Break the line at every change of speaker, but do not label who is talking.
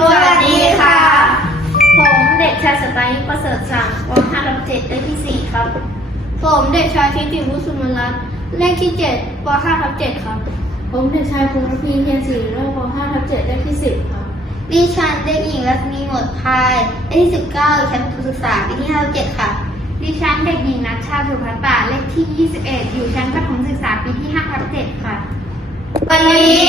สวัสดีค่ะ
ผมเด็กชายสไตล์ประเสริฐสังป .5 รับ7ได้ที่ 4 ครับ
ผมเด็กชายทิติวุฒิสุมรัตน์เลขที่7ป .5 ทับ7ครับ
ผมเด็กชายภูมิพีเทียนศรีได้ป .5 ทับ7ได้ที่ 10 ครับ
ดิฉันเด็กหญิงรัตนีหมดพายเลขที่ 19ชั้นประถมศึกษาปีที่5ทับ7ค่ะ
ดิฉันเด็กหญิงนัชชาสุภัตตาเลขที่ 21 อยู่ชั้นประถมศึกษาปีที่5ทับ7ค่ะ
วันนี้